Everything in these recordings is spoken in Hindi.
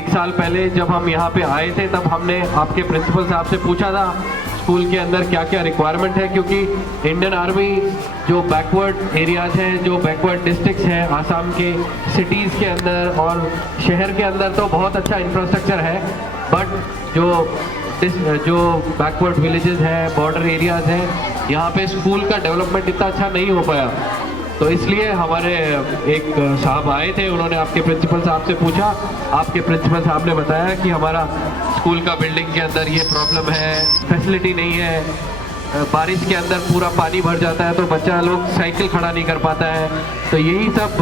1 साल पहले जब हम यहाँ पे आए थे तब हमने आपके प्रिंसिपल साहब से पूछा था स्कूल के अंदर क्या क्या रिक्वायरमेंट है, क्योंकि इंडियन आर्मी जो बैकवर्ड एरियाज हैं, जो बैकवर्ड डिस्ट्रिक्ट्स हैं आसाम के सिटीज़ के अंदर और शहर के अंदर तो बहुत अच्छा इंफ्रास्ट्रक्चर है, बट जो बैकवर्ड विलेजेस हैं, बॉर्डर एरियाज हैं, यहाँ पे स्कूल का डेवलपमेंट इतना अच्छा नहीं हो पाया। तो इसलिए हमारे एक साहब आए थे, उन्होंने आपके प्रिंसिपल साहब से पूछा, आपके प्रिंसिपल साहब ने बताया कि हमारा स्कूल का बिल्डिंग के अंदर ये प्रॉब्लम है, फैसिलिटी नहीं है, बारिश के अंदर पूरा पानी भर जाता है तो बच्चा लोग साइकिल खड़ा नहीं कर पाता है। तो यही सब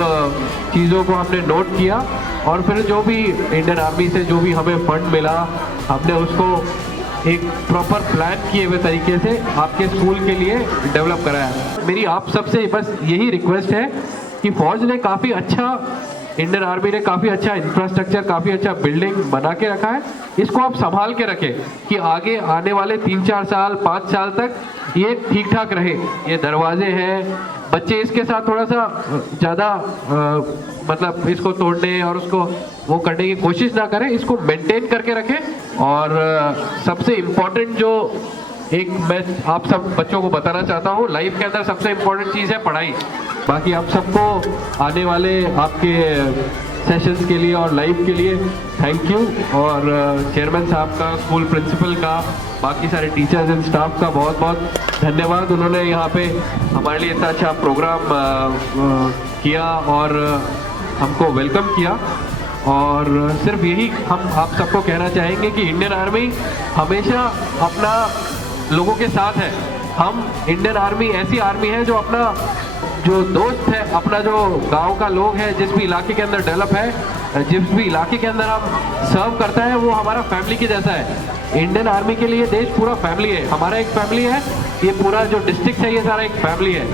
चीज़ों को हमने नोट किया और फिर जो भी इंडियन आर्मी से जो भी हमें फंड मिला हमने उसको एक प्रॉपर प्लान किए हुए तरीके से आपके स्कूल के लिए डेवलप कराया। मेरी आप सबसे बस यही रिक्वेस्ट है कि फौज ने काफ़ी अच्छा, इंडियन आर्मी ने काफ़ी अच्छा इंफ्रास्ट्रक्चर, काफ़ी अच्छा बिल्डिंग बना के रखा है, इसको आप संभाल के रखें कि आगे आने वाले 3-4 साल 5 साल तक ये ठीक ठाक रहे। ये दरवाजे हैं, बच्चे इसके साथ थोड़ा सा ज़्यादा मतलब इसको तोड़ने और उसको वो करने की कोशिश ना करें, इसको मेंटेन करके रखें। और सबसे इम्पोर्टेंट जो एक मैं आप सब बच्चों को बताना चाहता हूँ, लाइफ के अंदर सबसे इम्पोर्टेंट चीज़ है पढ़ाई। बाकी आप सबको आने वाले आपके सेशंस के लिए और लाइफ के लिए थैंक यू, और चेयरमैन साहब का, स्कूल प्रिंसिपल का, बाकी सारे टीचर्स एंड स्टाफ का बहुत बहुत धन्यवाद। उन्होंने यहाँ पे हमारे लिए इतना अच्छा प्रोग्राम किया और हमको वेलकम किया। और सिर्फ यही हम आप सबको कहना चाहेंगे कि इंडियन आर्मी हमेशा अपना लोगों के साथ है। हम इंडियन आर्मी ऐसी आर्मी है जो अपना जो दोस्त है, अपना जो गांव का लोग है, जिस भी इलाके के अंदर डेवलप है, जिस भी इलाके के अंदर हम सर्व करता है, वो हमारा फैमिली के जैसा है। इंडियन आर्मी के लिए देश पूरा फैमिली है, हमारा एक फैमिली है, ये पूरा जो डिस्ट्रिक्ट है ये सारा एक फैमिली है।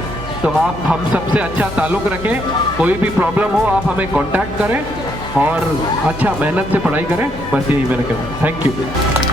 तो आप हम सबसे अच्छा ताल्लुक़ रखें, कोई भी प्रॉब्लम हो आप हमें कांटेक्ट करें और अच्छा मेहनत से पढ़ाई करें, बस यही मेरा कहना है। Thank you.